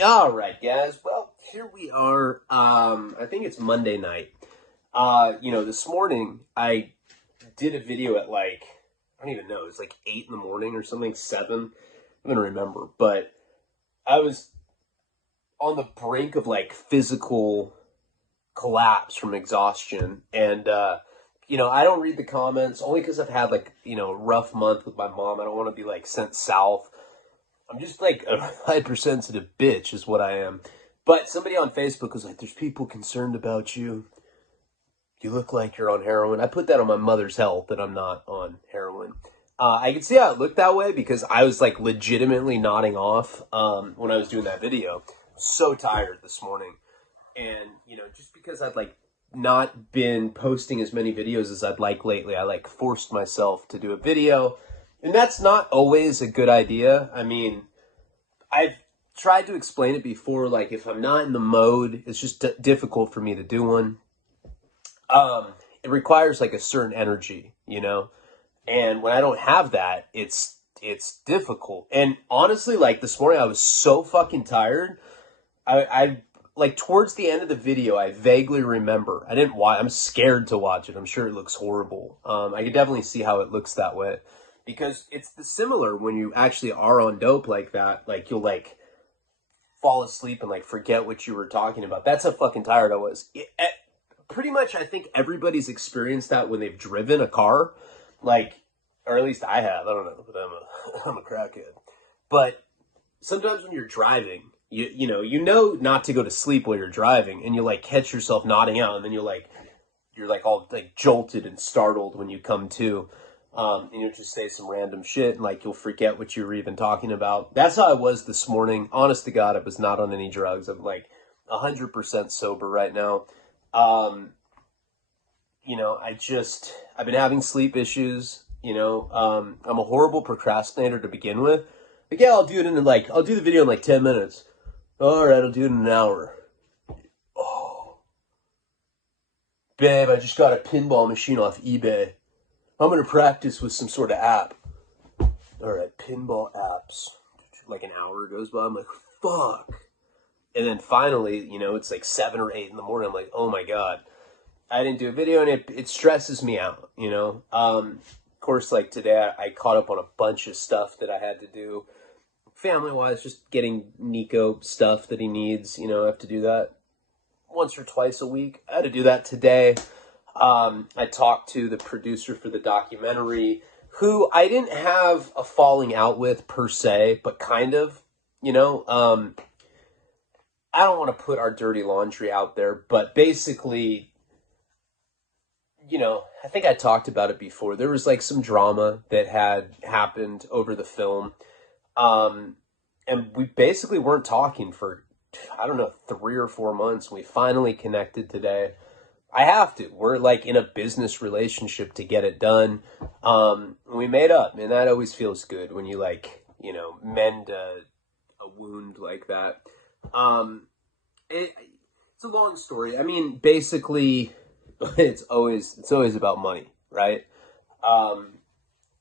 All right, guys. Well, here we are. I think it's Monday night. This morning I did a video at I don't even know. It's like 8 in the morning or something, 7. I don't remember. But I was on the brink of physical collapse from exhaustion. And, I don't read the comments only because I've had a rough month with my mom. I don't want to be sent south. I'm just a hypersensitive bitch is what I am. But somebody on Facebook was like, there's people concerned about you. You look like you're on heroin. I put that on my mother's health that I'm not on heroin. I can see how it looked that way because I was legitimately nodding off when I was doing that video. So tired this morning. And, just because I'd not been posting as many videos as I'd like lately, I forced myself to do a video. And that's not always a good idea. I mean, I've tried to explain it before, if I'm not in the mode, it's just difficult for me to do one. It requires a certain energy, and when I don't have that, it's difficult. And honestly, this morning I was so fucking tired. I towards the end of the video, I vaguely remember. I didn't watch. I'm scared to watch it. I'm sure it looks horrible. I could definitely see how it looks that way. Because it's similar when you actually are on dope like that. You'll fall asleep and forget what you were talking about. That's how fucking tired I was. Pretty much, I think everybody's experienced that when they've driven a car. Or at least I have. I don't know, but I'm a crackhead. But sometimes when you're driving, you know not to go to sleep while you're driving, and you catch yourself nodding out, and then you're all jolted and startled when you come to. And you'll just say some random shit and you'll forget what you were even talking about. That's how I was this morning. Honest to God, I was not on any drugs. I'm 100% sober right now. I've been having sleep issues, I'm a horrible procrastinator to begin with. Yeah, I'll do it I'll do the video in 10 minutes. All right, I'll do it in an hour. Oh, babe, I just got a pinball machine off eBay. I'm going to practice with some sort of app. All right, pinball apps. An hour goes by. I'm like, fuck. And then finally, it's 7 or 8 in the morning. I'm like, oh my God. I didn't do a video, and it stresses me out, Of course, today I caught up on a bunch of stuff that I had to do. Family-wise, just getting Nico stuff that he needs. I have to do that once or twice a week. I had to do that today. I talked to the producer for the documentary, who I didn't have a falling out with per se, but kind of, I don't want to put our dirty laundry out there, but basically, I think I talked about it before. There was some drama that had happened over the film. And we basically weren't talking for, 3 or 4 months. We finally connected today. I have to. We're in a business relationship to get it done. We made up, and that always feels good when you mend a wound like that. It's a long story. I mean, basically, it's always about money, right?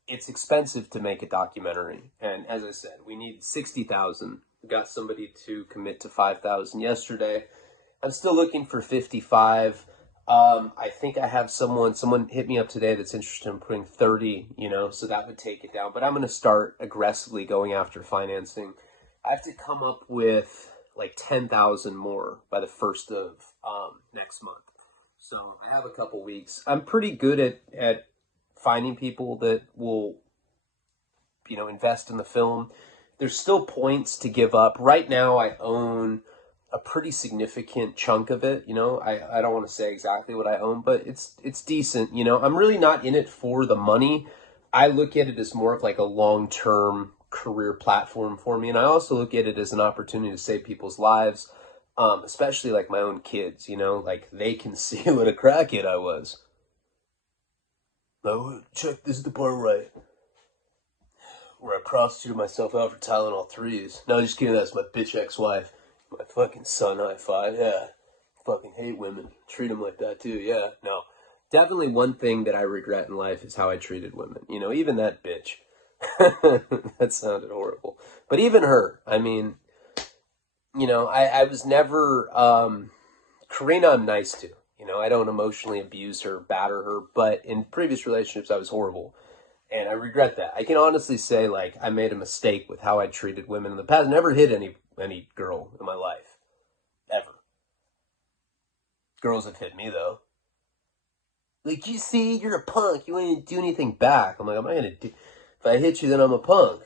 It's expensive to make a documentary, and as I said, we need 60,000. We got somebody to commit to 5,000 yesterday. I'm still looking for 55. I think I have someone hit me up today that's interested in putting 30, so that would take it down. But I'm going to start aggressively going after financing. I have to come up with 10,000 more by the 1st of next month. So I have a couple weeks. I'm pretty good at finding people that will, invest in the film. There's still points to give up. Right now I own a pretty significant chunk of it. I don't want to say exactly what I own, but it's decent. I'm really not in it for the money. I look at it as more of a long-term career platform for me. And I also look at it as an opportunity to save people's lives, especially my own kids, they can see what a crackhead I was. Oh, check, this is the part where I prostituted myself out for Tylenol 3s. No, just kidding, that's my bitch ex-wife. My fucking son, high five, yeah. Fucking hate women. Treat them like that too, yeah. No, definitely one thing that I regret in life is how I treated women. Even that bitch. That sounded horrible. But even her, I mean, I was never, Karina I'm nice to. I don't emotionally abuse her, batter her, but in previous relationships I was horrible. And I regret that. I can honestly say, like, I made a mistake with how I treated women in the past. Never hit any girl in my life. Ever. Girls have hit me, though. Like, you see, you're a punk. You ain't do anything back. I'm like, I'm not gonna do... If I hit you, then I'm a punk.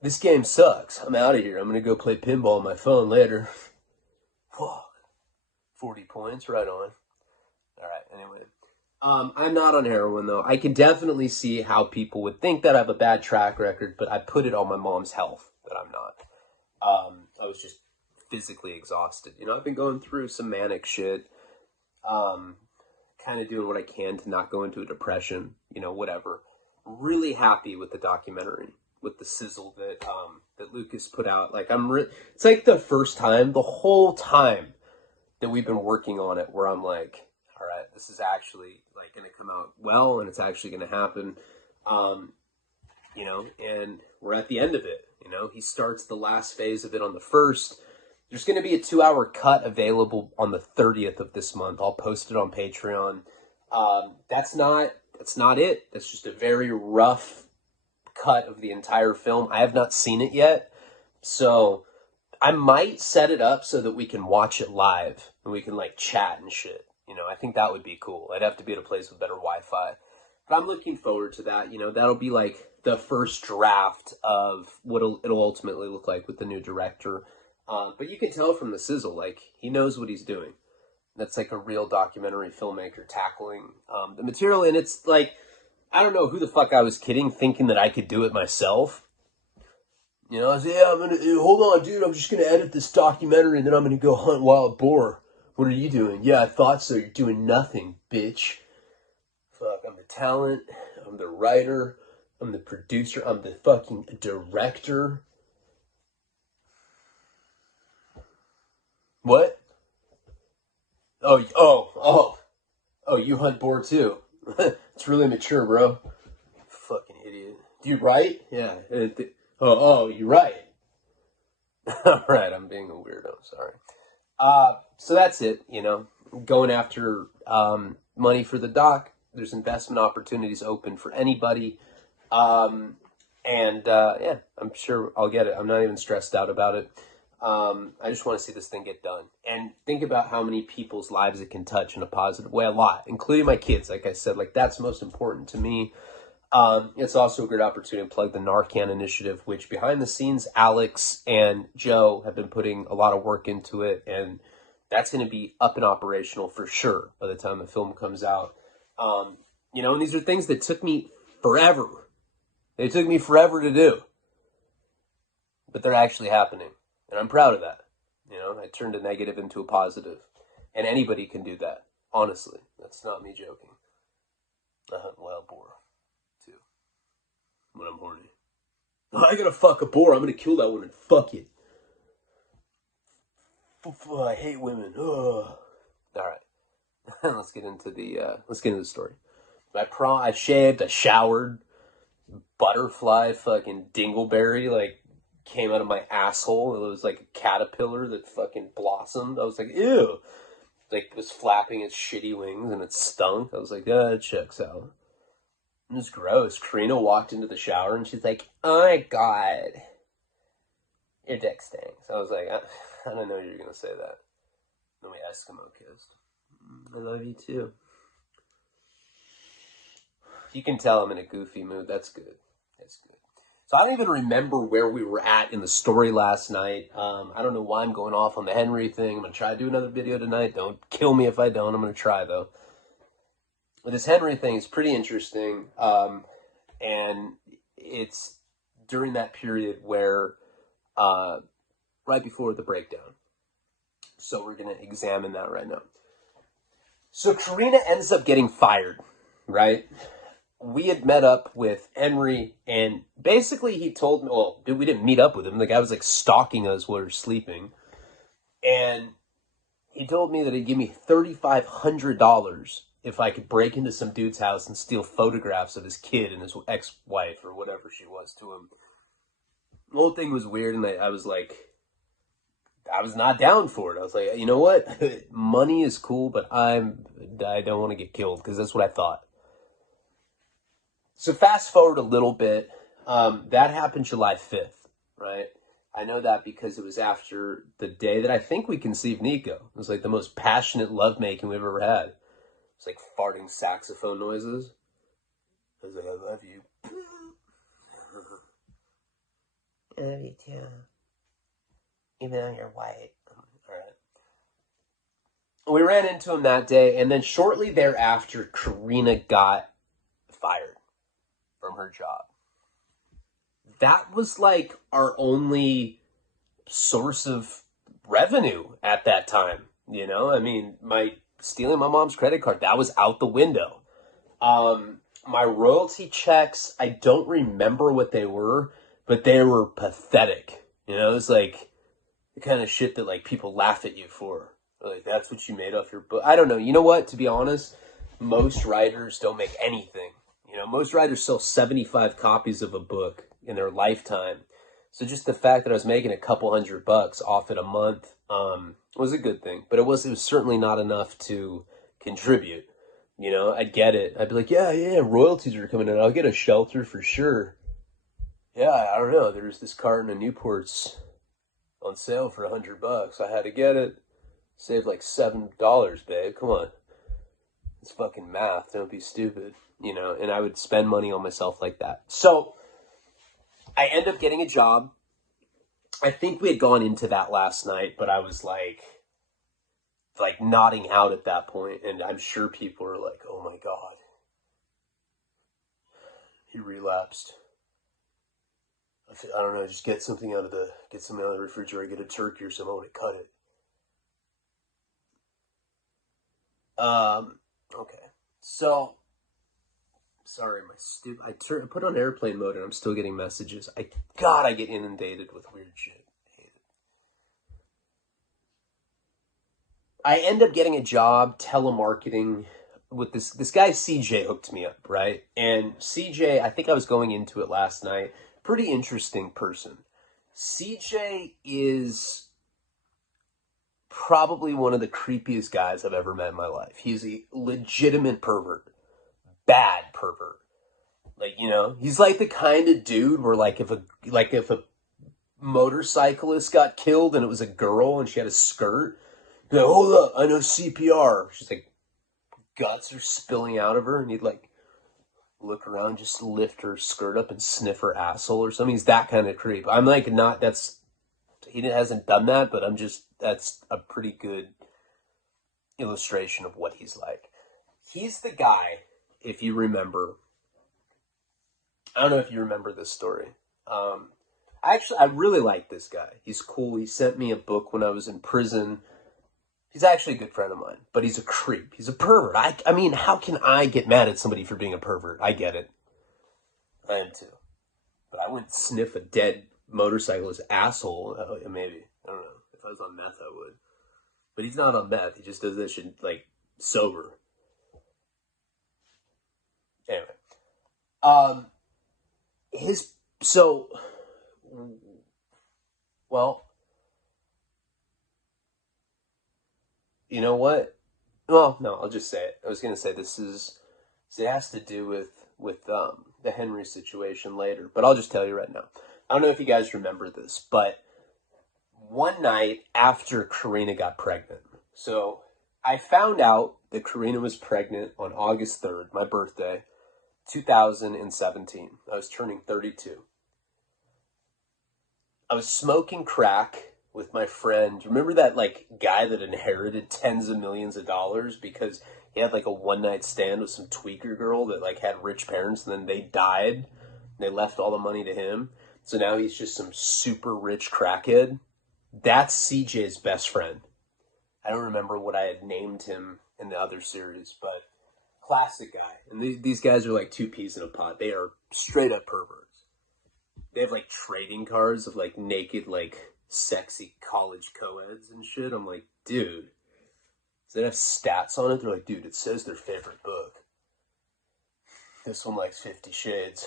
This game sucks. I'm out of here. I'm gonna go play pinball on my phone later. Fuck. 40 points, right on. Alright, anyway. I'm not on heroin, though. I can definitely see how people would think that I have a bad track record, but I put it on my mom's health that I'm not. I was just physically exhausted. I've been going through some manic shit, kind of doing what I can to not go into a depression, whatever. Really happy with the documentary, with the sizzle that Lucas put out. Like, it's like the first time, the whole time that we've been working on it, where I'm like, all right, this is actually like going to come out well, and it's actually going to happen, and we're at the end of it. He starts the last phase of it on the 1st. There's going to be a 2-hour cut available on the 30th of this month. I'll post it on Patreon. That's not it. That's just a very rough cut of the entire film. I have not seen it yet, so I might set it up so that we can watch it live and we can like chat and shit. I think that would be cool. I'd have to be at a place with better Wi-Fi. But I'm looking forward to that. That'll be like the first draft of what it'll ultimately look like with the new director. But you can tell from the sizzle, like, he knows what he's doing. That's like a real documentary filmmaker tackling the material. And it's like, I don't know who the fuck I was kidding, thinking that I could do it myself. I was like, yeah, hold on, dude, I'm just going to edit this documentary and then I'm going to go hunt wild boar. What are you doing? Yeah, I thought so. You're doing nothing, bitch. Fuck, I'm the talent. I'm the writer. I'm the producer. I'm the fucking director. What? Oh, you hunt boar too. It's really mature, bro. Fucking idiot. Do you write? Yeah. You write. Alright, I'm being a weirdo, sorry. So that's it, going after money for the doc. There's investment opportunities open for anybody. Yeah, I'm sure I'll get it. I'm not even stressed out about it. I just want to see this thing get done. And think about how many people's lives it can touch in a positive way. A lot, including my kids. Like I said, like, that's most important to me. It's also a great opportunity to plug the Narcan initiative, which behind the scenes, Alex and Joe have been putting a lot of work into it. And that's going to be up and operational for sure by the time the film comes out. And these are things that took me forever. They took me forever to do. But they're actually happening. And I'm proud of that. I turned a negative into a positive. And anybody can do that. Honestly. That's not me joking. I hunt wild boar, too. When I'm horny. I gotta fuck a boar. I'm gonna kill that one and fuck it. I hate women. Ugh. Alright. Let's get into the story. I shaved, I showered. Butterfly fucking dingleberry, like, came out of my asshole. It was like a caterpillar that fucking blossomed. I was like, ew. Like, it was flapping its shitty wings and it stunk. I was like, it checks out. It was gross. Karina walked into the shower and she's like, oh my god, your dick stinks. I was like, I don't know you're gonna say that. Then we Eskimo kissed. I love you too. You can tell I'm in a goofy mood. That's good. That's good. So I don't even remember where we were at in the story last night. I don't know why I'm going off on the Henry thing. I'm going to try to do another video tonight. Don't kill me if I don't. I'm going to try, though. But this Henry thing is pretty interesting. And it's during that period where, right before the breakdown. So we're going to examine that right now. So Karina ends up getting fired, right? We had met up with Henry, and basically he told me, well, dude, we didn't meet up with him. The guy was like stalking us while we were sleeping. And he told me that he'd give me $3,500 if I could break into some dude's house and steal photographs of his kid and his ex-wife or whatever she was to him. The whole thing was weird, and I was like, I was not down for it. I was like, you know what? Money is cool, but I don't want to get killed, because that's what I thought. So fast forward a little bit. That happened July 5th, right? I know that because it was after the day that I think we conceived Nico. It was like the most passionate lovemaking we've ever had. It's like farting saxophone noises. I was like, I love you. I love you too. Even though you're white. All right. We ran into him that day, and then shortly thereafter, Karina got fired from her job. That was like our only source of revenue at that time. You know, I mean, stealing my mom's credit card, that was out the window. My royalty checks, I don't remember what they were, but they were pathetic. You know, it's like the kind of shit that like people laugh at you for. Like, that's what you made off your book. I don't know. You know what? To be honest, most writers don't make anything. You know, most writers sell 75 copies of a book in their lifetime. So just the fact that I was making a couple $100 off it a month was a good thing. But it was certainly not enough to contribute. You know, I'd get it. I'd be like, yeah, royalties are coming in. I'll get a shelter for sure. Yeah, I don't know. There's this carton of Newports on sale for $100. I had to get it. Saved like $7, babe. Come on. It's fucking math. Don't be stupid. You know, and I would spend money on myself like that. So I end up getting a job. I think we had gone into that last night, but I was like nodding out at that point, and I'm sure people are like, oh my God, he relapsed. I don't know, just get something out of the refrigerator, get a turkey or something, I want to cut it. Okay. So, sorry, I put on airplane mode and I'm still getting messages. I get inundated with weird shit. I end up getting a job telemarketing with this guy. CJ hooked me up, right? And CJ, I think I was going into it last night. Pretty interesting person. CJ is probably one of the creepiest guys I've ever met in my life. He's a legitimate pervert. Bad pervert. Like, you know, he's like the kind of dude where like if a motorcyclist got killed and it was a girl and she had a skirt, he'd be like, hold up, I know CPR. She's like, guts are spilling out of her, and he'd like look around, just lift her skirt up and sniff her asshole or something. He's that kind of creep. I'm like, he hasn't done that, but that's a pretty good illustration of what he's like. He's the guy, if you remember, I don't know if you remember this story. I really like this guy. He's cool. He sent me a book when I was in prison. He's actually a good friend of mine, but he's a creep. He's a pervert. I mean, how can I get mad at somebody for being a pervert? I get it. I am too. But I wouldn't sniff a dead motorcyclist's asshole. Maybe. I don't know. If I was on meth, I would. But he's not on meth. He just does this shit, like, sober. Anyway. Well, you know what? Well, no, I'll just say it. I was going to say it has to do with the Henry situation later, but I'll just tell you right now. I don't know if you guys remember this, but one night after Karina got pregnant, so I found out that Karina was pregnant on August 3rd, my birthday, 2017. I was turning 32. I was smoking crack with my friend. Remember that like guy that inherited tens of millions of dollars because he had like a one night stand with some tweaker girl that like had rich parents and then they died and they left all the money to him. So now he's just some super rich crackhead. That's CJ's best friend. I don't remember what I had named him in the other series, but classic guy. And these guys are like two peas in a pod. They are straight up perverts. They have like trading cards of like naked, like sexy college co-eds and shit. I'm like, dude, does it have stats on it? They're like, dude, it says their favorite book. This one likes 50 Shades.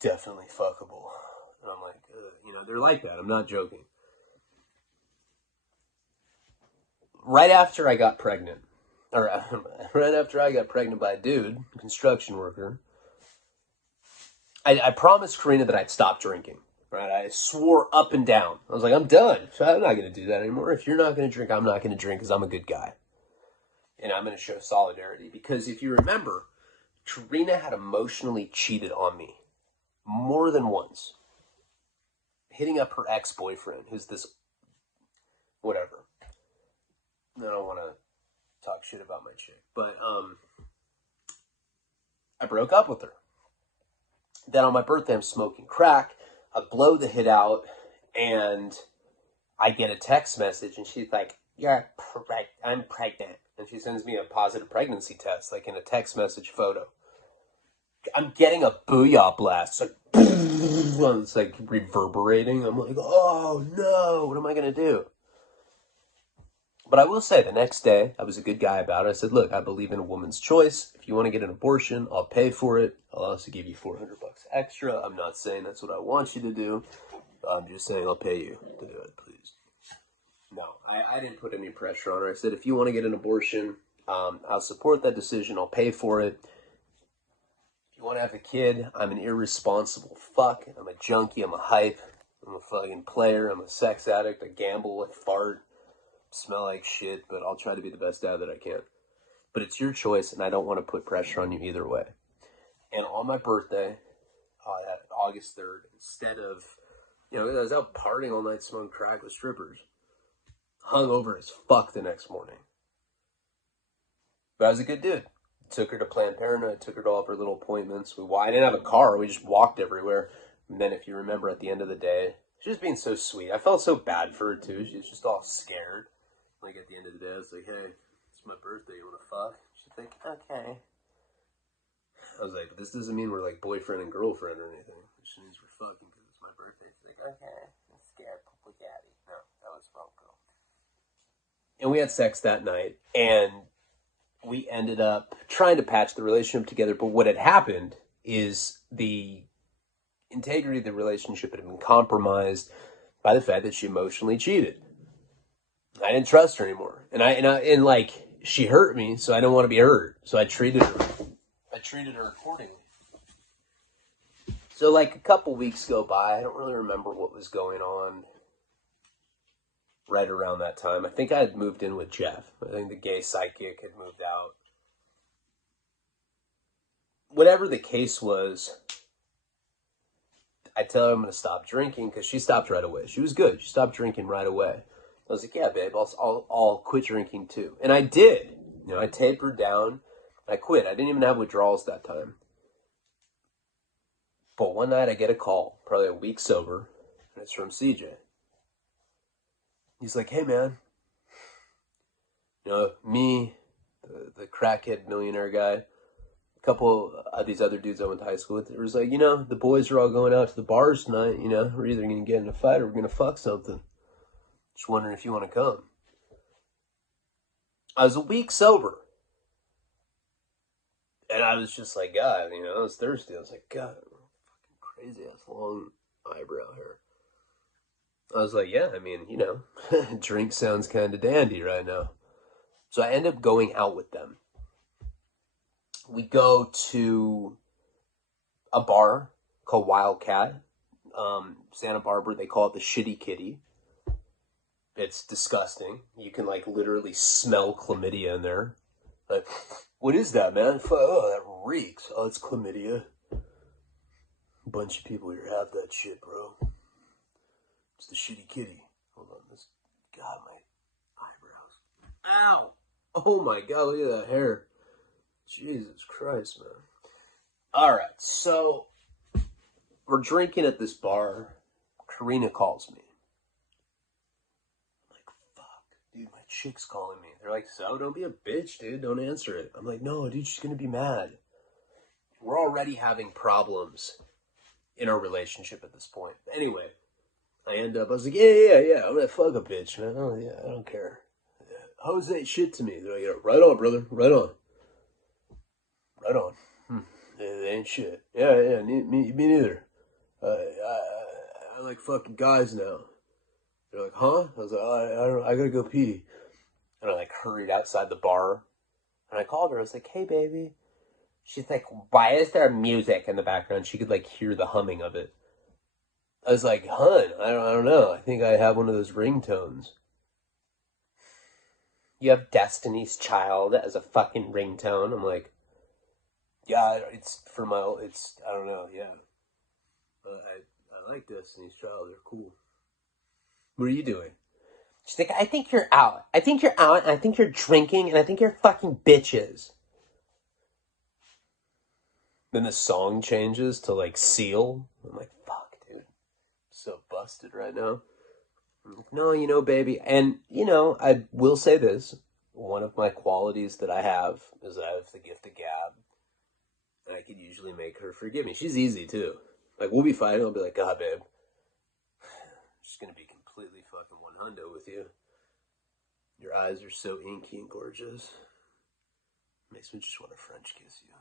Definitely fuckable. And I'm like, they're like that. I'm not joking. right after I got pregnant, or right after I got pregnant by a dude, construction worker, I promised Karina that I'd stop drinking. Right? I swore up and down. I was like, I'm done. So I'm not going to do that anymore. If you're not going to drink, I'm not going to drink because I'm a good guy. And I'm going to show solidarity. Because if you remember, Karina had emotionally cheated on me more than once. Hitting up her ex-boyfriend, who's this, whatever. I don't want to talk shit about my chick. But I broke up with her. Then on my birthday, I'm smoking crack. I blow the hit out, and I get a text message, and she's like, I'm pregnant. And she sends me a positive pregnancy test, like in a text message photo. I'm getting a booyah blast. It's like reverberating. I'm like, oh no, what am I going to do? But I will say, the next day, I was a good guy about it. I said, look, I believe in a woman's choice. If you want to get an abortion, I'll pay for it. I'll also give you $400 extra. I'm not saying that's what I want you to do. I'm just saying I'll pay you to do it, please. No, I didn't put any pressure on her. I said, if you want to get an abortion, I'll support that decision. I'll pay for it. If you want to have a kid, I'm an irresponsible fuck. I'm a junkie. I'm a hype. I'm a fucking player. I'm a sex addict. I gamble. I fart. Smell like shit, but I'll try to be the best dad that I can. But it's your choice, and I don't want to put pressure on you either way. And on my birthday, August 3rd, instead of, I was out partying all night, smoking crack with strippers. Hung over as fuck the next morning. But I was a good dude. Took her to Planned Parenthood, took her to all of her little appointments. I didn't have a car, we just walked everywhere. And then if you remember at the end of the day, she was being so sweet. I felt so bad for her too. She was just all scared. Like at the end of the day, I was like, hey, it's my birthday, you want to fuck? She's like, okay. I was like, this doesn't mean we're like boyfriend and girlfriend or anything. It just means we're fucking because it's my birthday. She's like, okay, I'm scared, Papa Daddy. No, that was wrong, girl. And we had sex that night, and we ended up trying to patch the relationship together. But what had happened is the integrity of the relationship had been compromised by the fact that she emotionally cheated. I didn't trust her anymore, and like she hurt me, so I didn't want to be hurt. So I treated her accordingly. So like a couple weeks go by. I don't really remember what was going on right around that time. I think I had moved in with Jeff. I think the gay psychic had moved out. Whatever the case was, I tell her I'm going to stop drinking because she stopped right away. She was good. She stopped drinking right away. I was like, yeah, babe, I'll quit drinking too. And I did. I tapered down. I quit. I didn't even have withdrawals that time. But one night I get a call, probably a week sober, and it's from CJ. He's like, hey, man. Me, the crackhead millionaire guy, a couple of these other dudes I went to high school with, it was like, the boys are all going out to the bars tonight, we're either going to get in a fight or we're going to fuck something. Just wondering if you want to come. I was a week sober. And I was just like, God, I was thirsty. I was like, God, fucking crazy ass long eyebrow hair. I was like, yeah, drink sounds kind of dandy right now. So I end up going out with them. We go to a bar called Wildcat. Santa Barbara, they call it the Shitty Kitty. It's disgusting. You can literally smell chlamydia in there. Like, what is that, man? Oh, that reeks. Oh, it's chlamydia. A bunch of people here have that shit, bro. It's the Shitty Kitty. Hold on, God, my eyebrows. Ow! Oh my God, look at that hair. Jesus Christ, man. Alright, so we're drinking at this bar. Karina calls me. I'm like, fuck, dude, my chick's calling me. They're like, so don't be a bitch, dude. Don't answer it. I'm like, no, dude, she's gonna be mad. We're already having problems in our relationship at this point. Anyway, I was like, yeah, I'm gonna fuck a bitch, man. Oh, yeah, I don't care. Hoes ain't shit to me. They're like, yeah, right on, brother, right on. Right on. They ain't shit. Yeah, me neither. I like fucking guys now. They're like, huh? I was like, I gotta go pee. And I like hurried outside the bar. And I called her. I was like, hey, baby. She's like, why is there music in the background? She could like hear the humming of it. I was like, hun, I don't know. I think I have one of those ringtones. You have Destiny's Child as a fucking ringtone. I'm like, yeah, it's for my, I don't know, yeah. I like Destiny's Child. They're cool. What are you doing? She's like, I think you're out. I think you're out, and I think you're drinking, and I think you're fucking bitches. Then the song changes to, like, Seal. I'm like, fuck, dude. I'm so busted right now. I'm like, no, you know, baby. And, you know, I will say this. One of my qualities that I have is I have the gift of gab. And I can usually make her forgive me. She's easy, too. Like, we'll be fighting. I'll be like, God, babe. I'm just going to be completely fucking 100 with you. Your eyes are so inky and gorgeous. Makes me just want to French kiss you.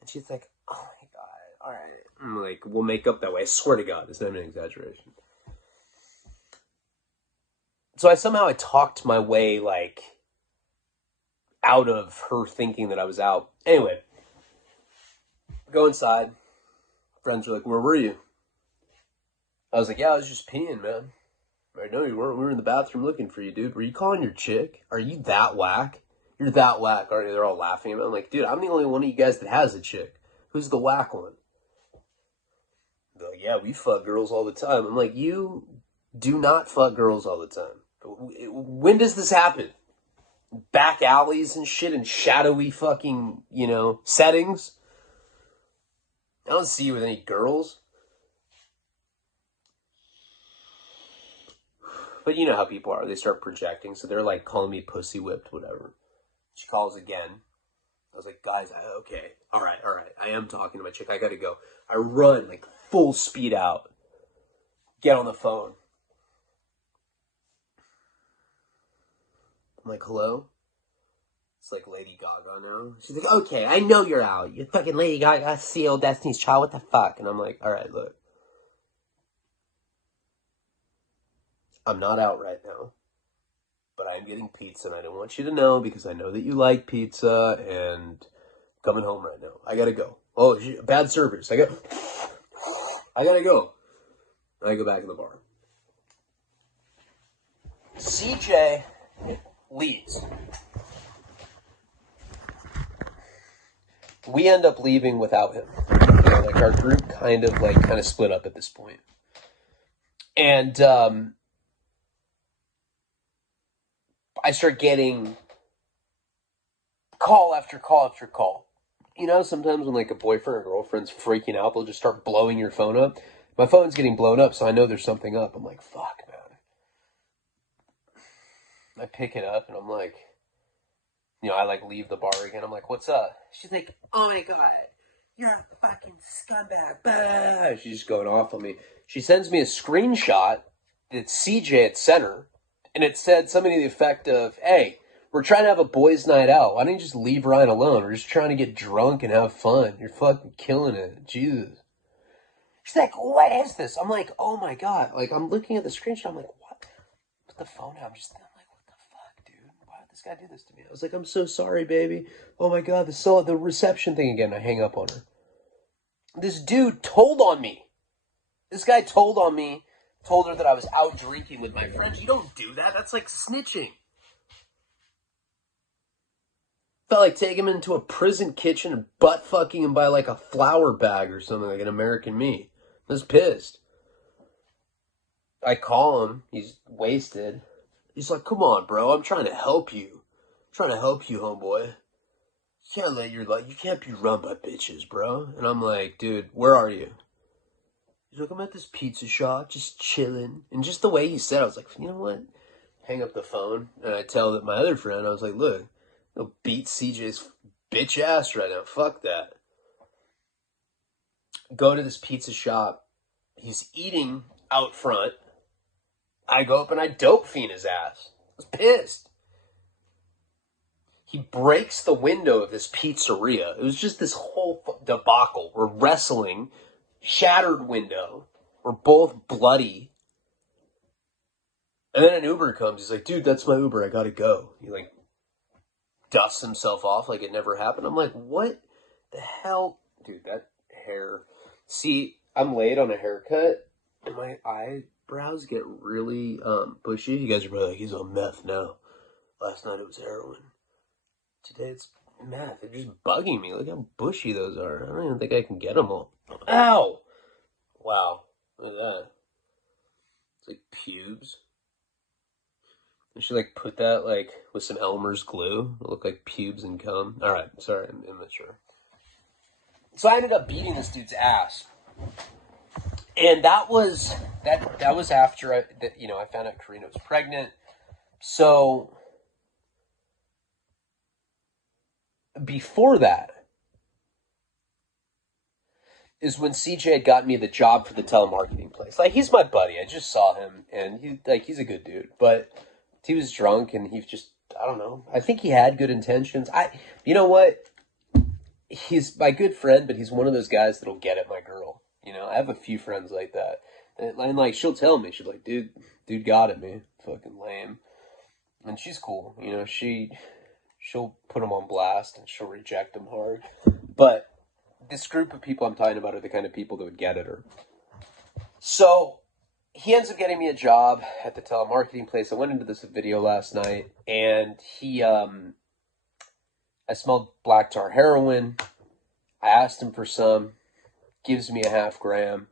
And she's like, oh my God, all right. I'm like, we'll make up that way. I swear to God, it's not an exaggeration. So I talked my way, like, out of her thinking that I was out. Anyway, go inside. Friends were like, where were you? I was like, yeah, I was just peeing, man. I know you weren't. We were in the bathroom looking for you, dude. Were you calling your chick? Are you that whack? You're that whack, aren't you? They're all laughing at me. I'm like, dude, I'm the only one of you guys that has a chick. Who's the whack one? They're like, yeah, we fuck girls all the time. I'm like, you do not fuck girls all the time. When does this happen? Back alleys and shit and shadowy fucking, you know, settings? I don't see you with any girls. But you know how people are. They start projecting. So they're like calling me pussy whipped, whatever. She calls again. I was like, guys, okay. All right. I am talking to my chick. I got to go. I run like full speed out. Get on the phone. I'm like, hello? It's like Lady Gaga now. She's like, okay, I know you're out. You're fucking Lady Gaga, Seal, Destiny's Child. What the fuck? And I'm like, all right, look. I'm not out right now, but I'm getting pizza, and I don't want you to know because I know that you like pizza, and I'm coming home right now. I gotta go. Oh, bad service. I gotta go. I go back in the bar. CJ leaves. We end up leaving without him. You know, like our group kind of split up at this point. And I start getting call after call after call. You know, sometimes when like a boyfriend or girlfriend's freaking out, they'll just start blowing your phone up. My phone's getting blown up, so I know there's something up. I'm like, fuck, man. I pick it up, and I'm like, you know, I like leave the bar again. I'm like, what's up? She's like, oh my God, you're a fucking scumbag. Bah! She's just going off on me. She sends me a screenshot. It's CJ at center. And it said something to the effect of, hey, we're trying to have a boys' night out. Why don't you just leave Ryan alone? We're just trying to get drunk and have fun. You're fucking killing it. Jesus. She's like, what is this? I'm like, oh my God. Like, I'm looking at the screenshot. I'm like, what? Put the phone down. I'm like, what the fuck, dude? Why did this guy do this to me? I was like, I'm so sorry, baby. Oh my God, the reception thing again. I hang up on her. This dude told on me. This guy told on me. Told her that I was out drinking with my friends. You don't do that. That's like snitching. Felt like taking him into a prison kitchen and butt fucking him by like a flour bag or something, like an American Me. I was pissed. I call him. He's wasted. He's like, come on, bro. I'm trying to help you. I'm trying to help you, homeboy. You can't be run by bitches, bro. And I'm like, dude, where are you? He's like, I'm at this pizza shop, just chilling. And just the way he said it, I was like, you know what? Hang up the phone. And I tell that my other friend, I was like, look, I'll beat CJ's bitch ass right now. Fuck that. Go to this pizza shop. He's eating out front. I go up and I dope fiend his ass. I was pissed. He breaks the window of this pizzeria. It was just this whole debacle. We're wrestling. Shattered window. We're both bloody. And then an Uber comes. He's like, dude, that's my Uber. I gotta go. He like dusts himself off like it never happened. I'm like, what the hell? Dude, that hair. See, I'm late on a haircut, and my eyebrows get really bushy. You guys are probably like, he's on meth now. Last night it was heroin. Today it's meth. They're just bugging me. Look how bushy those are. I don't even think I can get them all. Ow! Wow. Look at that. It's like pubes. I should like put that like with some Elmer's glue. It'll look like pubes and cum. Alright, sorry, I'm immature. So I ended up beating this dude's ass. And that was after I found out Karina was pregnant. So before that is when CJ had gotten me the job for the telemarketing place. Like, he's my buddy. I just saw him, and he's a good dude. But he was drunk, and he just, I don't know. I think he had good intentions. You know what? He's my good friend, but he's one of those guys that'll get at my girl. You know, I have a few friends like that. And like, she'll tell me, she's like, dude got at me. Fucking lame. And she's cool. You know, she'll put him on blast, and she'll reject him hard. But this group of people I'm talking about are the kind of people that would get at her. So he ends up getting me a job at the telemarketing place. I went into this video last night, and I smelled black tar heroin. I asked him for some, gives me a half gram,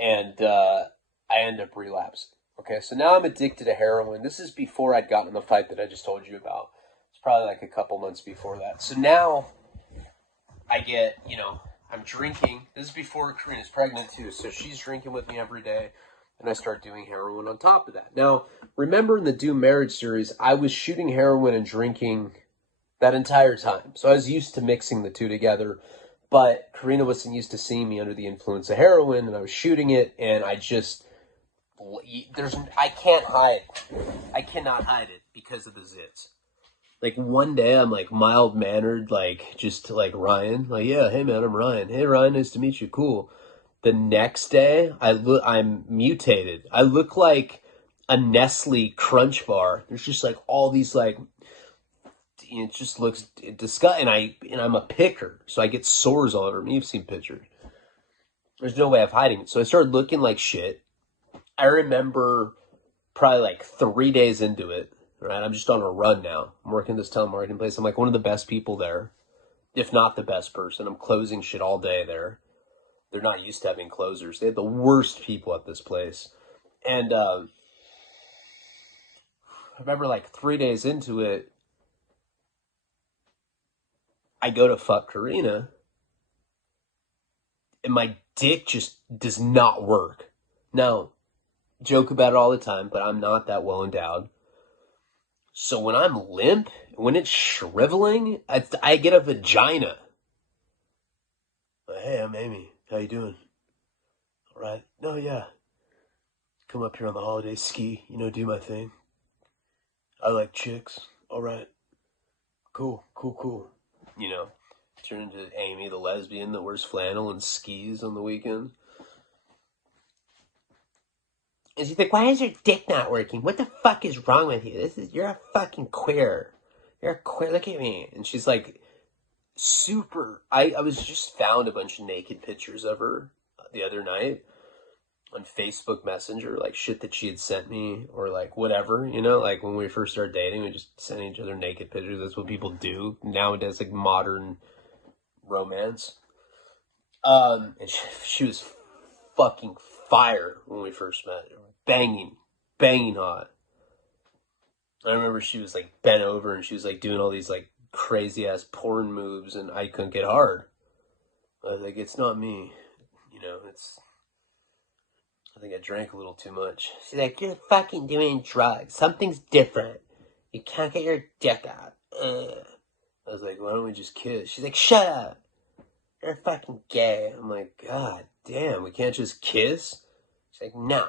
and I end up relapsing. Okay, so now I'm addicted to heroin. This is before I'd gotten in the fight that I just told you about. It's probably like a couple months before that. So now I get, I'm drinking. This is before Karina's pregnant too, so she's drinking with me every day, and I start doing heroin on top of that. Now, remember in the Doom Marriage series, I was shooting heroin and drinking that entire time. So I was used to mixing the two together, but Karina wasn't used to seeing me under the influence of heroin, and I was shooting it, and I can't hide. I cannot hide it because of the zits. Like, one day I'm like mild-mannered, like just to like Ryan, like, yeah, hey man, I'm Ryan. Hey Ryan, nice to meet you. Cool. The next day I'm mutated. I look like a Nestle Crunch bar. There's just like all these like, it just looks disgusting. And I'm a picker, so I get sores all over me. You've seen pictures. There's no way of hiding it. So I started looking like shit. I remember probably like 3 days into it. Right, I'm just on a run now. I'm working this telemarketing place. I'm like one of the best people there, if not the best person. I'm closing shit all day there. They're not used to having closers. They have the worst people at this place. And I remember like 3 days into it, I go to fuck Karina, and my dick just does not work. Now, joke about it all the time, but I'm not that well endowed. So when I'm limp, when it's shriveling, I get a vagina. Hey, I'm Amy. How you doing? All right. No, yeah. Come up here on the holiday ski. Do my thing. I like chicks. All right. Cool. Turn into Amy, the lesbian that wears flannel and skis on the weekend. And she's like, why is your dick not working? What the fuck is wrong with you? You're a fucking queer. You're a queer. Look at me. And she's like, super. I was just found a bunch of naked pictures of her the other night on Facebook Messenger, like shit that she had sent me or like whatever, like when we first started dating, we just sent each other naked pictures. That's what people do nowadays, like modern romance. And she was fucking fire when we first met. Banging hot. I remember she was like bent over and she was like doing all these like crazy ass porn moves, and I couldn't get hard. I was like, it's not me, I think I drank a little too much. She's like, you're fucking doing drugs. Something's different. You can't get your dick out. I was like, why don't we just kiss? She's like, shut up. You're fucking gay. I'm like, God damn, we can't just kiss? She's like, no.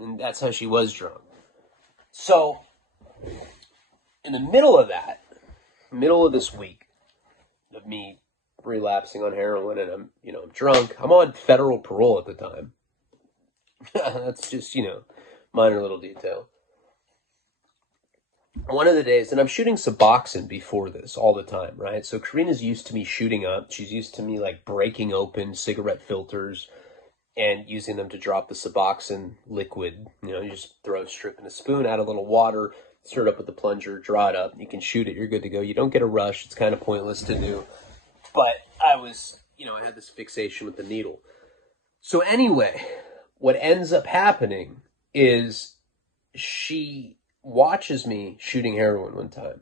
And that's how she was drunk. So, in the middle of this week of me relapsing on heroin, and I'm drunk. I'm on federal parole at the time. That's just, minor little detail. One of the days, and I'm shooting suboxone before this all the time, right? So Karina's used to me shooting up. She's used to me like breaking open cigarette filters and using them to drop the suboxone liquid. You know, you just throw a strip in a spoon, add a little water, stir it up with the plunger, draw it up. You can shoot it. You're good to go. You don't get a rush. It's kind of pointless to do. But I was, I had this fixation with the needle. So anyway, what ends up happening is she watches me shooting heroin one time.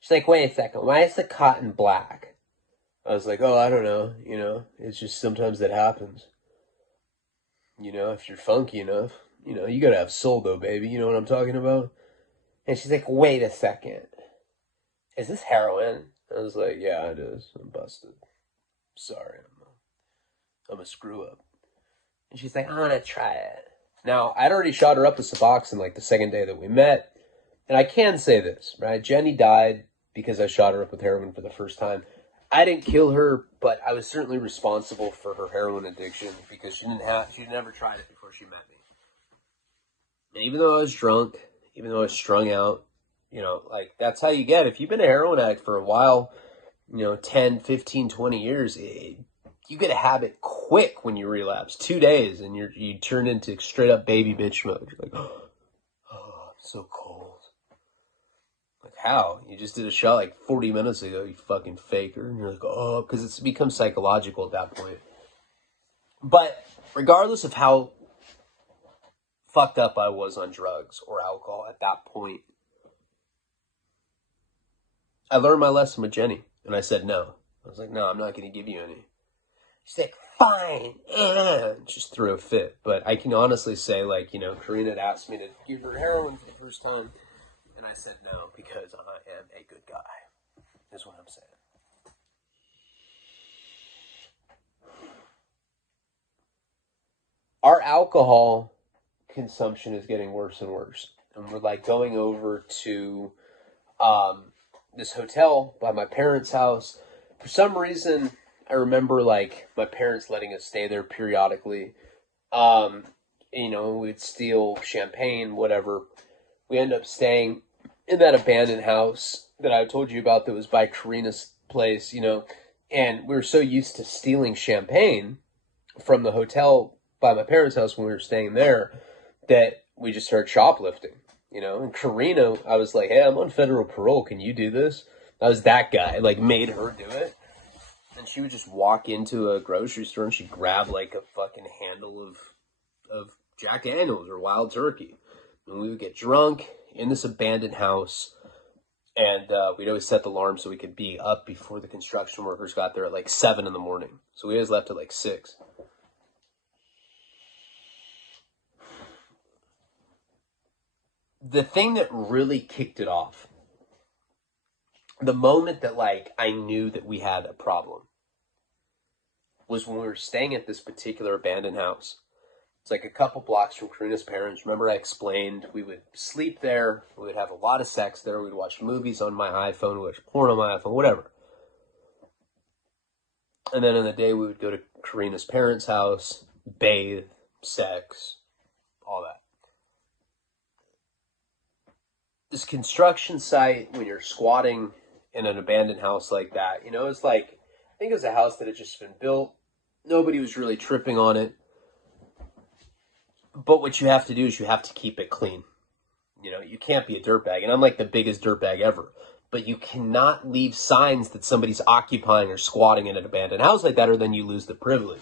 She's like, wait a second, why is the cotton black? I was like, oh, I don't know, it's just sometimes that happens. If you're funky enough, you gotta have soul though, baby, you know what I'm talking about? And she's like, wait a second, is this heroin? I was like, yeah, it is, I'm busted. Sorry, I'm a screw up. And she's like, I wanna try it. Now, I'd already shot her up with suboxone like the second day that we met. And I can say this, right? Jenny died because I shot her up with heroin for the first time. I didn't kill her, but I was certainly responsible for her heroin addiction because she'd never tried it before she met me. And even though I was drunk, even though I was strung out, like that's how you get. If you've been a heroin addict for a while, 10, 15, 20 years, you get a habit quick when you relapse. 2 days and you turn into straight up baby bitch mode. You're like, oh, I'm so cold. Like, how? You just did a shot like 40 minutes ago, you fucking faker. And you're like, oh, because it's become psychological at that point. But regardless of how fucked up I was on drugs or alcohol at that point, I learned my lesson with Jenny. And I said no. I was like, no, I'm not going to give you any. She's like, fine. Just threw a fit. But I can honestly say, like, Karina had asked me to give her heroin for the first time. And I said no because I am a good guy, is what I'm saying. Our alcohol consumption is getting worse and worse. And we're like going over to this hotel by my parents' house. For some reason, I remember like my parents letting us stay there periodically. We'd steal champagne, whatever. We end up staying in that abandoned house that I told you about that was by Karina's place, and we were so used to stealing champagne from the hotel by my parents' house when we were staying there that we just started shoplifting, and Karina, I was like, hey, I'm on federal parole. Can you do this? I was that guy, like made her do it. And she would just walk into a grocery store and she'd grab like a fucking handle of Jack Daniels or Wild Turkey. And we would get drunk in this abandoned house, and we'd always set the alarm so we could be up before the construction workers got there at like 7 in the morning. So we always left at like 6. The thing that really kicked it off, the moment that like I knew that we had a problem, was when we were staying at this particular abandoned house. It's like a couple blocks from Karina's parents. Remember I explained we would sleep there, we would have a lot of sex there, we'd watch movies on my iPhone, we'd watch porn on my iPhone, whatever. And then in the day we would go to Karina's parents' house, bathe, sex, all that. This construction site, when you're squatting in an abandoned house like that, it's like, I think it was a house that had just been built. Nobody was really tripping on it. But what you have to do is you have to keep it clean. You can't be a dirtbag. And I'm like the biggest dirtbag ever. But you cannot leave signs that somebody's occupying or squatting in an abandoned house like that, or then you lose the privilege.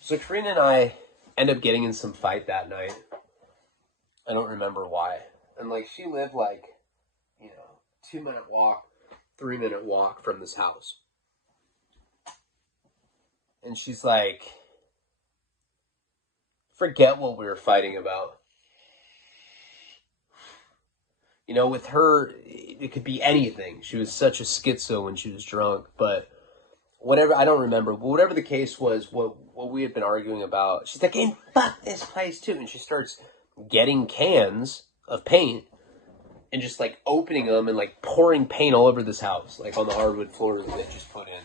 So Karina and I end up getting in some fight that night. I don't remember why. And like she lived like, 2-minute walk, 3-minute walk from this house. And she's like, forget what we were fighting about. With her, it could be anything. She was such a schizo when she was drunk, but whatever, I don't remember. But whatever the case was, what we had been arguing about, she's like, hey, fuck this place too. And she starts getting cans of paint and just like opening them and like pouring paint all over this house, like on the hardwood floor that they just put in.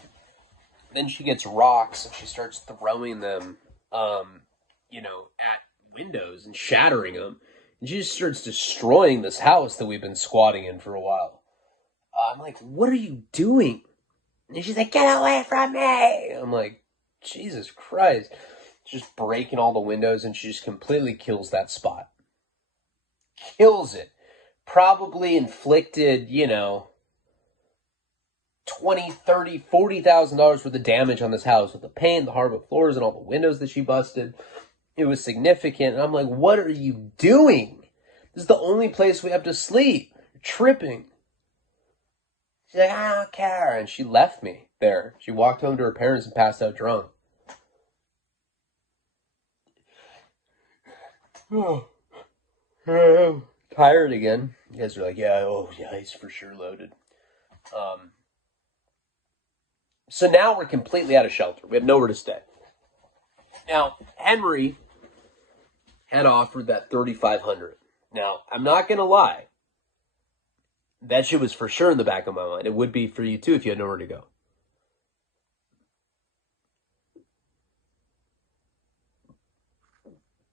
Then she gets rocks and she starts throwing them, at windows and shattering them. And she just starts destroying this house that we've been squatting in for a while. I'm like, what are you doing? And she's like, get away from me. I'm like, Jesus Christ. She's just breaking all the windows, and she just completely kills that spot. Kills it. Probably inflicted, you know, $20,000, $30,000, $40,000 worth of damage on this house with the paint, the hardwood floors, and all the windows that she busted. It was significant. And I'm like, what are you doing? This is the only place we have to sleep. You're tripping. She's like, I don't care. And she left me there. She walked home to her parents and passed out drunk. Oh, I'm tired again. You guys are like, yeah, he's for sure loaded. So now we're completely out of shelter. We have nowhere to stay. Now, Henry had offered that $3,500. Now, I'm not going to lie. That shit was for sure in the back of my mind. It would be for you too if you had nowhere to go.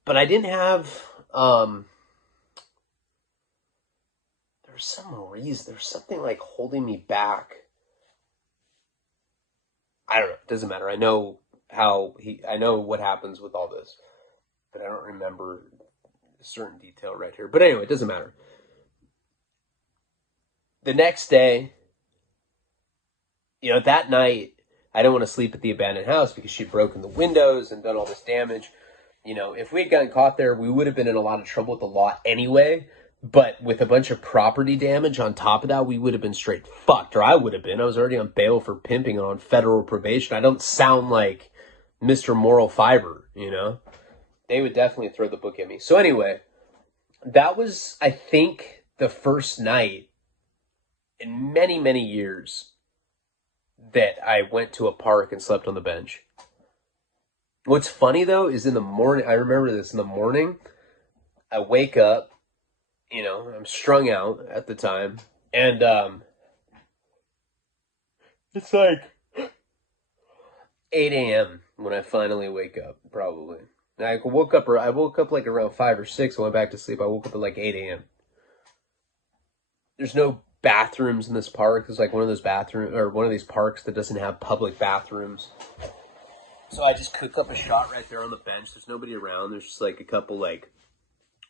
But I didn't have, there's some reason, there's something like holding me back. I don't know. It doesn't matter. I know what happens with all this, but I don't remember a certain detail right here. But anyway, it doesn't matter. The next day, you know, that night, I didn't want to sleep at the abandoned house because she'd broken the windows and done all this damage. You know, if we had gotten caught there, we would have been in a lot of trouble with the law anyway. But with a bunch of property damage on top of that, we would have been straight fucked. Or I would have been. I was already on bail for pimping and on federal probation. I don't sound like Mr. Moral Fiber, you know? They would definitely throw the book at me. So anyway, that was, I think, the first night in many, many years that I went to a park and slept on the bench. What's funny, though, is in the morning, I remember this, in the morning, I wake up, you know, I'm strung out at the time, and it's like 8 a.m. when I finally wake up, probably. And I woke up like around 5 or 6, I went back to sleep, I woke up at like 8 a.m. There's no bathrooms in this park. It's like one of those one of these parks that doesn't have public bathrooms. So I just cook up a shot right there on the bench. There's nobody around. There's just like a couple like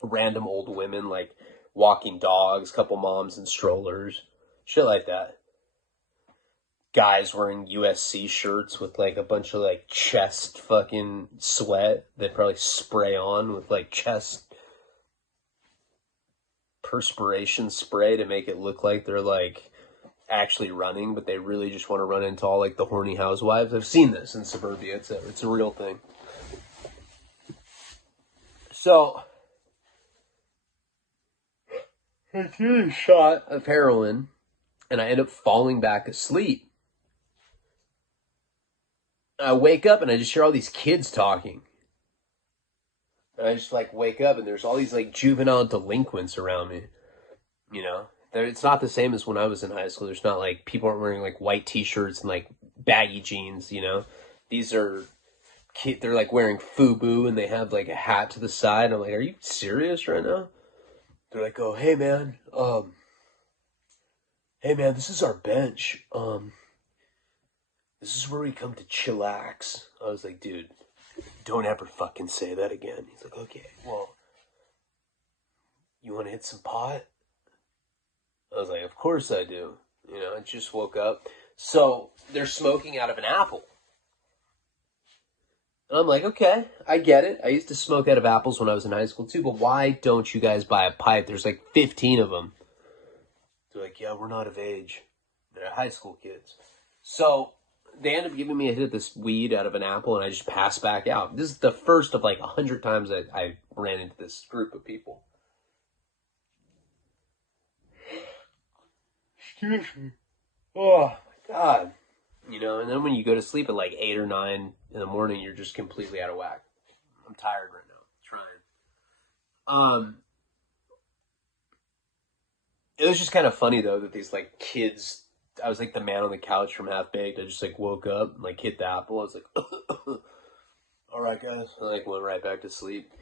random old women like walking dogs, couple moms in strollers, shit like that. Guys wearing USC shirts with like a bunch of like chest fucking sweat they probably spray on with like chest perspiration spray to make it look like they're like actually running, but they really just want to run into all like the horny housewives. I've seen this in suburbia. It's a real thing. So I do a shot of heroin and I end up falling back asleep. I wake up and I just hear all these kids talking. And I just like wake up and there's all these like juvenile delinquents around me. You know? It's not the same as when I was in high school. There's not like people aren't wearing like white t-shirts and like baggy jeans, you know. These are kids, they're like wearing FUBU and they have like a hat to the side. I'm like, are you serious right now? They're like, oh, hey man, this is our bench. This is where we come to chillax. I was like, dude, don't ever fucking say that again. He's like, okay, well, you want to hit some pot? I was like, of course I do. You know, I just woke up. So they're smoking out of an apple. And I'm like, okay, I get it. I used to smoke out of apples when I was in high school too, but why don't you guys buy a pipe? There's like 15 of them. They're like, yeah, we're not of age. They're high school kids. So they end up giving me a hit of this weed out of an apple and I just pass back out. This is the first of like 100 times I ran into this group of people. Excuse me. Oh, my God. You know, and then when you go to sleep at like 8 or 9 in the morning, you're just completely out of whack. I'm tired right now. Trying. It was just kind of funny, though, that these, like, kids... I was like the man on the couch from Half Baked. I just, like, woke up and, like, hit the apple. I was like, all right, guys. I, like, went right back to sleep.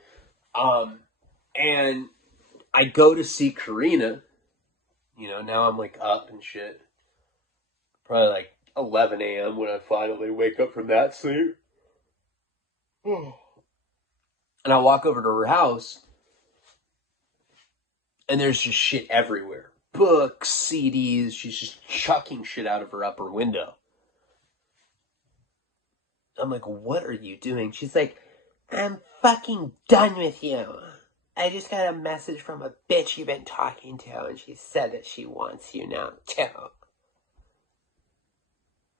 And I go to see Karina. You know, now I'm like up and shit. Probably like 11 a.m. when I finally wake up from that sleep. And I walk over to her house, and there's just shit everywhere. Books, CDs, she's just chucking shit out of her upper window. I'm like, what are you doing? She's like, I'm fucking done with you. I just got a message from a bitch you've been talking to, and she said that she wants you now, too.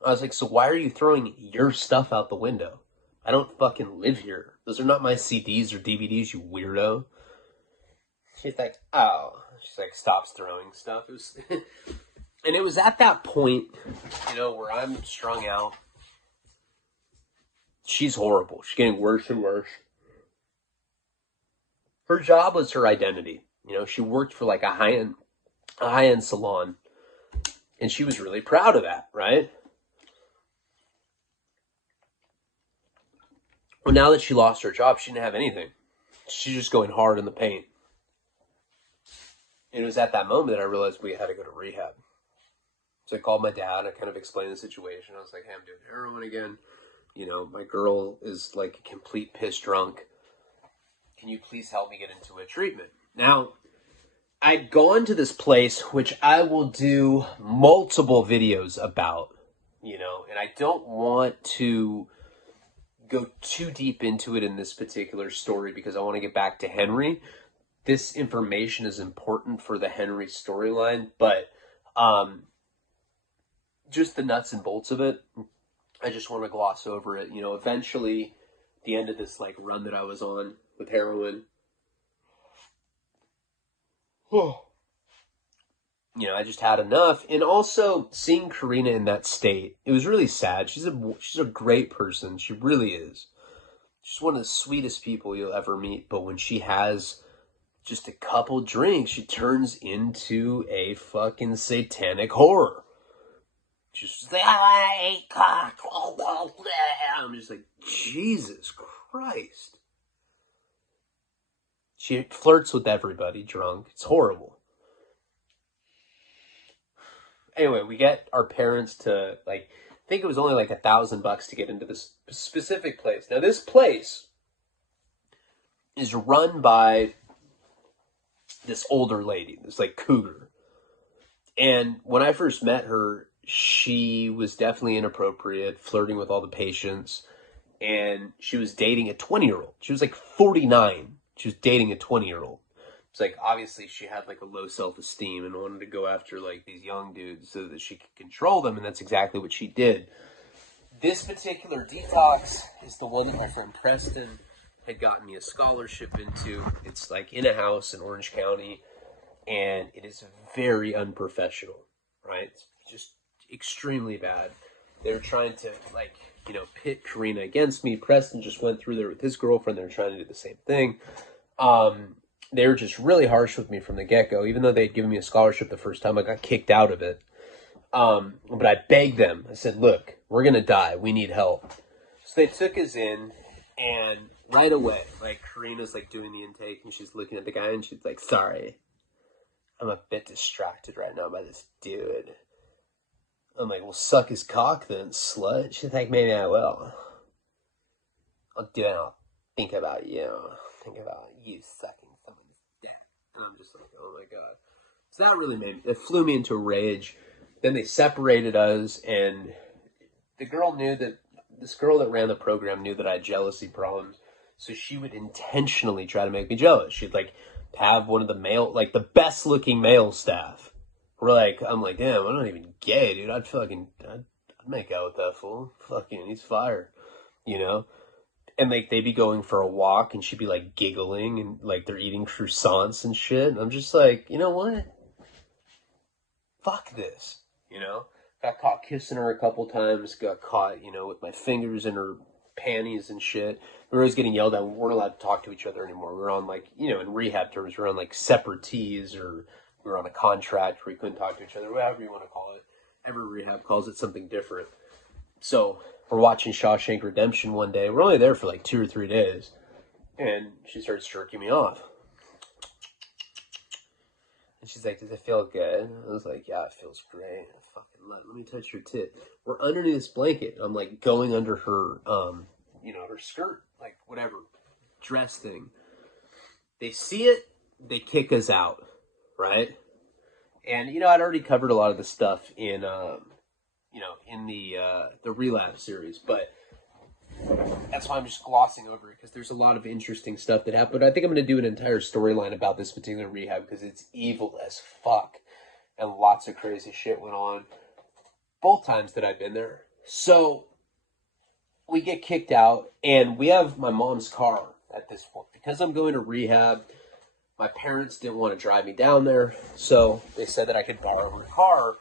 I was like, so why are you throwing your stuff out the window? I don't fucking live here. Those are not my CDs or DVDs, you weirdo. She's like, oh. She's like, stops throwing stuff. It was and it was at that point, you know, where I'm strung out. She's horrible. She's getting worse and worse. Her job was her identity. You know, she worked for like a high-end salon. And she was really proud of that, right? Well, now that she lost her job, she didn't have anything. She's just going hard in the paint. And it was at that moment that I realized we had to go to rehab. So I called my dad. I kind of explained the situation. I was like, hey, I'm doing heroin again. You know, my girl is like a complete piss drunk. Can you please help me get into a treatment? Now, I'd gone to this place, which I will do multiple videos about, you know, and I don't want to go too deep into it in this particular story because I want to get back to Henry. This information is important for the Henry storyline, but just the nuts and bolts of it, I just want to gloss over it. You know, eventually, the end of this like run that I was on with heroin, you know, I just had enough. And also seeing Karina in that state, it was really sad. She's a great person. She really is. She's one of the sweetest people you'll ever meet. But when she has just a couple drinks, she turns into a fucking satanic horror. She's just like, I ate cock. I'm just like, Jesus Christ. She flirts with everybody drunk. It's horrible. Anyway, we get our parents to, like, I think it was only like $1,000 to get into this specific place. Now, this place is run by this older lady, this like cougar. And when I first met her, she was definitely inappropriate, flirting with all the patients. And she was dating a 20-year-old. She was like 49. She was dating a 20-year-old. It's like, obviously she had like a low self-esteem and wanted to go after like these young dudes so that she could control them. And that's exactly what she did. This particular detox is the one that my friend Preston had gotten me a scholarship into. It's like in a house in Orange County, and it is very unprofessional, right? It's just extremely bad. They were trying to, like, you know, pit Karina against me. Preston just went through there with his girlfriend. They were trying to do the same thing. They were just really harsh with me from the get-go. Even though they'd given me a scholarship the first time, I got kicked out of it. But I begged them. I said, look, we're going to die. We need help. So they took us in, and right away, like, Karina's, like, doing the intake, and she's looking at the guy, and she's like, sorry, I'm a bit distracted right now by this dude. I'm like, well, suck his cock then, slut. She's like, maybe I will. I'll do it, I'll think about you. Think about you sucking someone's dick. And I'm just like, oh my God. So that really it flew me into a rage. Then they separated us, and this girl that ran the program knew that I had jealousy problems. So she would intentionally try to make me jealous. She'd like have one of the best looking male staff. I'm like, damn, I'm not even gay, dude. I'd make out with that fool. Fucking, he's fire, you know? And like, they'd be going for a walk, and she'd be like giggling, and like they're eating croissants and shit. And I'm just like, you know what? Fuck this, you know? Got caught kissing her a couple times, got caught, you know, with my fingers in her panties and shit. We were always getting yelled at. We weren't allowed to talk to each other anymore. We were on, like, you know, in rehab terms, we were on like separatees, or we were on a contract where we couldn't talk to each other, whatever you want to call it. Every rehab calls it something different. So we're watching Shawshank Redemption one day. We're only there for like 2 or 3 days. And she starts jerking me off. And she's like, does it feel good? I was like, yeah, it feels great. Fucking let me touch your tit. We're underneath this blanket. I'm like going under her, her skirt, like whatever, dress thing. They see it, they kick us out, right? And, I'd already covered a lot of the stuff in, in the Relapse series, but that's why I'm just glossing over it, because there's a lot of interesting stuff that happened. I think I'm going to do an entire storyline about this particular rehab, because it's evil as fuck, and lots of crazy shit went on both times that I've been there. So we get kicked out, and we have my mom's car at this point. Because I'm going to rehab, my parents didn't want to drive me down there, so they said that I could borrow her car,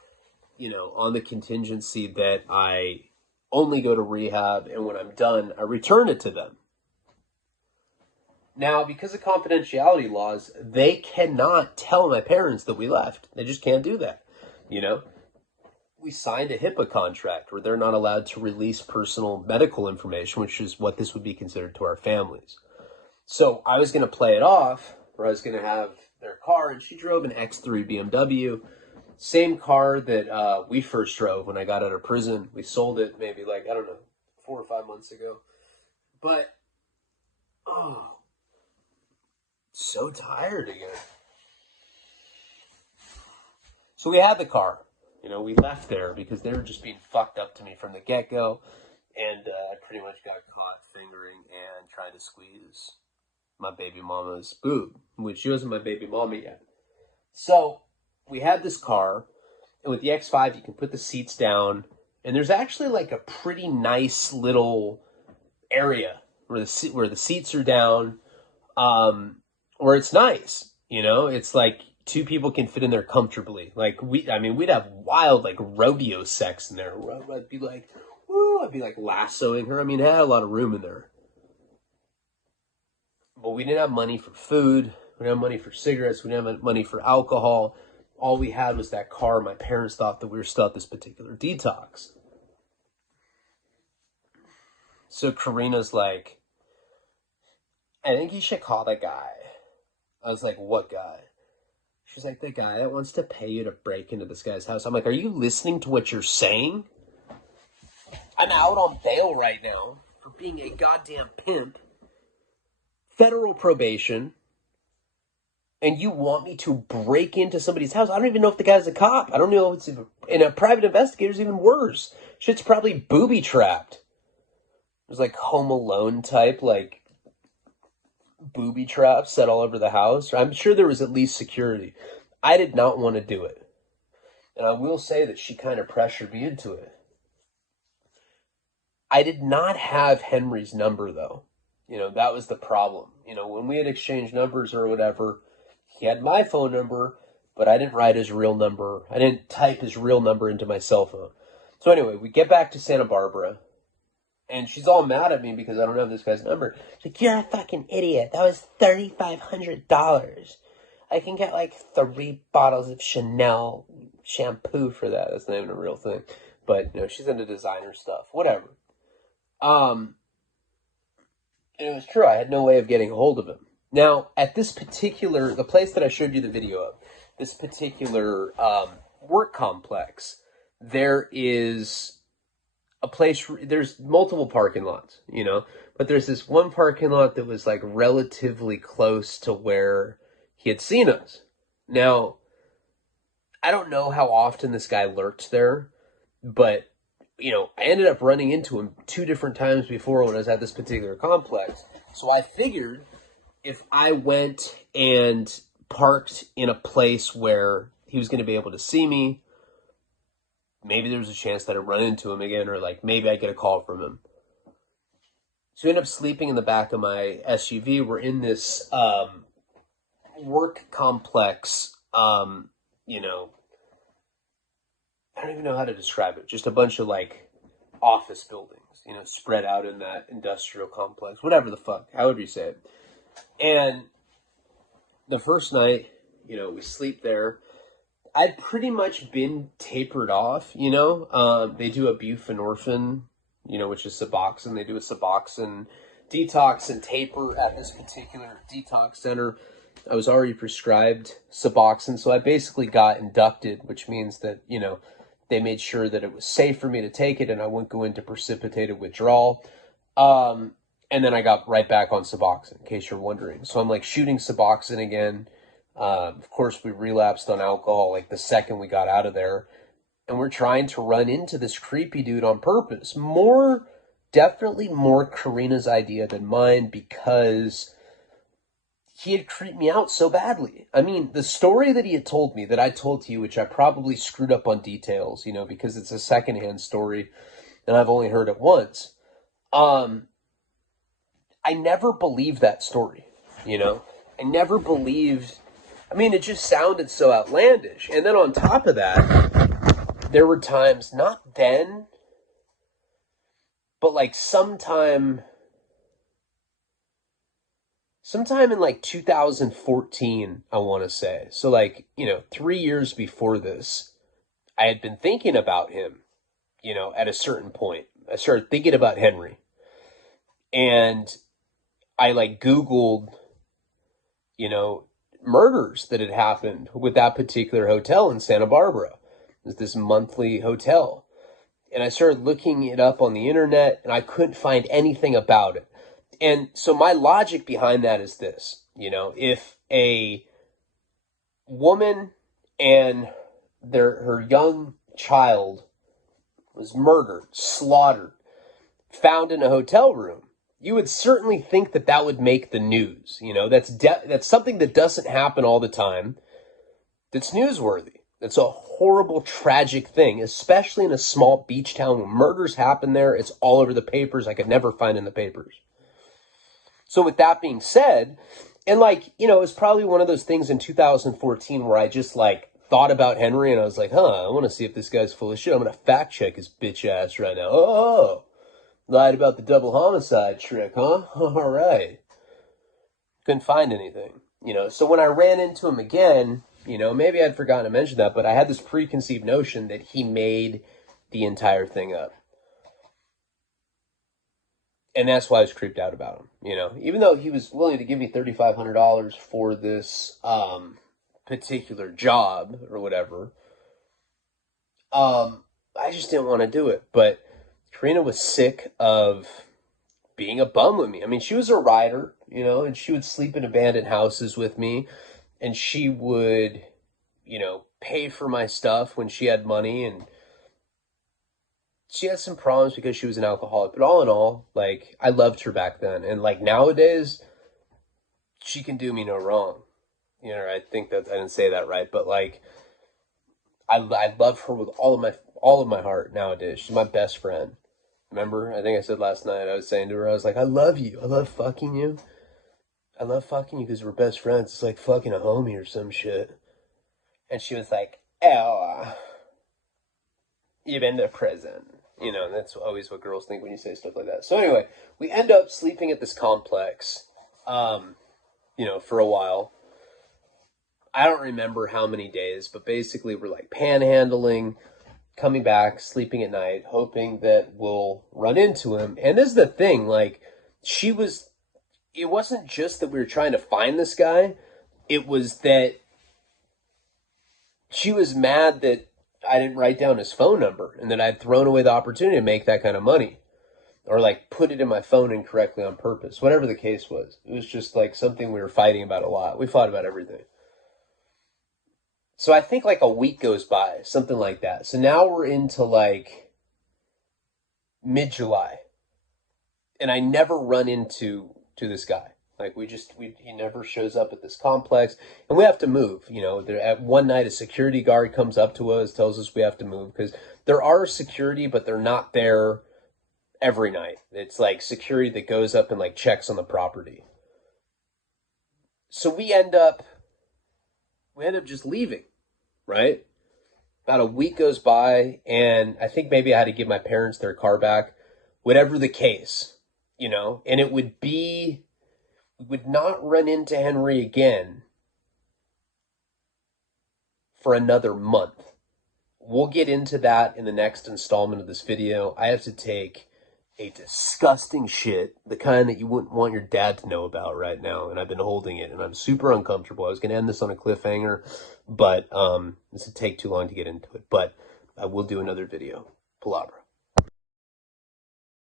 on the contingency that I only go to rehab, and when I'm done, I return it to them. Now, because of confidentiality laws, they cannot tell my parents that we left. They just can't do that, We signed a HIPAA contract where they're not allowed to release personal medical information, which is what this would be considered to our families. So I was going to play it off, where I was going to have their car, and she drove an X3 BMW. Same car that we first drove when I got out of prison. We sold it maybe 4 or 5 months ago. But, so tired again. So we had the car. We left there because they were just being fucked up to me from the get-go. And I pretty much got caught fingering and trying to squeeze my baby mama's boob, which she wasn't my baby mama yet. So we had this car, and with the X5, you can put the seats down, and there's actually a pretty nice little area where the seats are down, where it's nice. It's like two people can fit in there comfortably. We'd have wild rodeo sex in there. I'd be lassoing her. It had a lot of room in there. But we didn't have money for food. We didn't have money for cigarettes. We didn't have money for alcohol. All we had was that car. My parents thought that we were still at this particular detox. So Karina's like, I think you should call the guy. I was like, what guy? She's like, the guy that wants to pay you to break into this guy's house. I'm like, are you listening to what you're saying? I'm out on bail right now for being a goddamn pimp. Federal probation. And you want me to break into somebody's house? I don't even know if the guy's a cop. I don't know if it's even... And a private investigator's even worse. Shit's probably booby-trapped. There's Home Alone type, booby traps set all over the house. I'm sure there was at least security. I did not want to do it. And I will say that she kind of pressured me into it. I did not have Henry's number, though. That was the problem. When we had exchanged numbers or whatever, he had my phone number, but I didn't write his real number. I didn't type his real number into my cell phone. So anyway, we get back to Santa Barbara, and she's all mad at me because I don't have this guy's number. She's like, you're a fucking idiot. That was $3,500. I can get 3 bottles of Chanel shampoo for that. That's not even a real thing. But, she's into designer stuff. Whatever. And it was true. I had no way of getting a hold of him. Now, at the place that I showed you the video of, this particular work complex, there is a place, there's multiple parking lots, but there's this one parking lot that was relatively close to where he had seen us. Now, I don't know how often this guy lurked there, but, I ended up running into him 2 different times before when I was at this particular complex. So I figured if I went and parked in a place where he was going to be able to see me, maybe there was a chance that I'd run into him again, or maybe I'd get a call from him. So we ended up sleeping in the back of my SUV. We're in this work complex, I don't even know how to describe it. Just a bunch of office buildings, spread out in that industrial complex, whatever the fuck, however you say it. And the first night, we sleep there. I'd pretty much been tapered off, They do a buprenorphine, which is suboxone. They do a suboxone detox and taper at this particular detox center. I was already prescribed suboxone, so I basically got inducted, which means that, you know, they made sure that it was safe for me to take it and I wouldn't go into precipitated withdrawal. And then I got right back on suboxone, in case you're wondering. So I'm like shooting suboxone again. Of course, we relapsed on alcohol like the second we got out of there. And we're trying to run into this creepy dude on purpose. Definitely more Karina's idea than mine, because he had creeped me out so badly. I mean, the story that he had told me, that I told to you, which I probably screwed up on details, you know, because it's a secondhand story and I've only heard it once. I never believed that story, you know? I never believed, I mean, it just sounded so outlandish. And then on top of that, there were times, not then, but like sometime in like 2014, I want to say. So like, you know, 3 years before this, I had been thinking about him, you know, at a certain point. I started thinking about Henry. And I like Googled, you know, murders that had happened with that particular hotel in Santa Barbara. It was this monthly hotel. And I started looking it up on the internet and I couldn't find anything about it. And so my logic behind that is this, you know, if a woman and her young child was murdered, slaughtered, found in a hotel room, you would certainly think that that would make the news. You know, that's something that doesn't happen all the time. That's newsworthy. It's a horrible, tragic thing, especially in a small beach town when murders happen there. It's all over the papers. I could never find in the papers. So with that being said, and like, you know, it was probably one of those things in 2014 where I just like thought about Henry and I was like, I want to see if this guy's full of shit. I'm going to fact check his bitch ass right now. Oh, lied about the double homicide trick, huh? All right. Couldn't find anything, you know. So when I ran into him again, you know, maybe I'd forgotten to mention that, but I had this preconceived notion that he made the entire thing up. And that's why I was creeped out about him, you know. Even though he was willing to give me $3,500 for this particular job or whatever, I just didn't want to do it. But Karina was sick of being a bum with me. I mean, she was a rider, you know, and she would sleep in abandoned houses with me. And she would, you know, pay for my stuff when she had money. And she had some problems because she was an alcoholic. But all in all, like, I loved her back then. And, like, nowadays, she can do me no wrong. You know, I think that I didn't say that right. But, like, I love her with all of my heart nowadays. She's my best friend. Remember? I think I said last night, I was saying to her, I was like, I love you. I love fucking you. I love fucking you because we're best friends. It's like fucking a homie or some shit. And she was like, oh, you've been to prison. You know, and that's always what girls think when you say stuff like that. So anyway, we end up sleeping at this complex, you know, for a while. I don't remember how many days, but basically we're like panhandling, coming back, sleeping at night, hoping that we'll run into him. And this is the thing, like, it wasn't just that we were trying to find this guy. It was that she was mad that I didn't write down his phone number and that I'd thrown away the opportunity to make that kind of money. Or like put it in my phone incorrectly on purpose. Whatever the case was. It was just like something we were fighting about a lot. We fought about everything. So I think like a week goes by, something like that. So now we're into like mid-July. And I never run into this guy. Like he never shows up at this complex. And we have to move, you know. At one night a security guard comes up to us, tells us we have to move. Because there are security, but they're not there every night. It's like security that goes up and like checks on the property. So we end up just leaving. Right? About a week goes by, and I think maybe I had to give my parents their car back. Whatever the case, you know, and we would not run into Henry again for another month. We'll get into that in the next installment of this video. I have to take a disgusting shit, the kind that you wouldn't want your dad to know about right now, and I've been holding it, and I'm super uncomfortable. I was going to end this on a cliffhanger, but this would take too long to get into it, but I will do another video. Palabra.